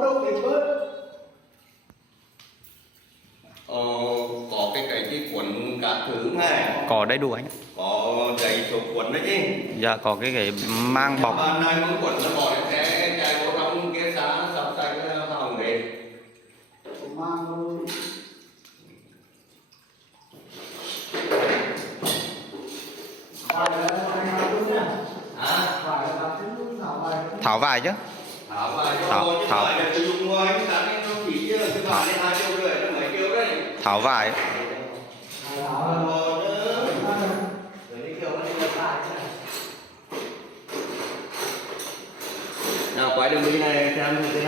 bốc đâu thì bớt. Có cái cuốn cả thứ này. Có đầy đủ anh. Có giấy số cuốn đấy chứ. Dạ có cái mang bọc. Bạn này muốn cuốn nó bỏ cái chạy vô trong kia xã sắp tay hỏng đấy. Mang luôn. Tháo vải chứ. Thảo vài cho Thảo- thôi, chứ Thảo. phải là sử dụng ngoài cái sản nó chỉ chứ cái vải này 2 triệu rưỡi nó mấy triệu đấy. Tháo vải. Nào quay đường đi này xem như thế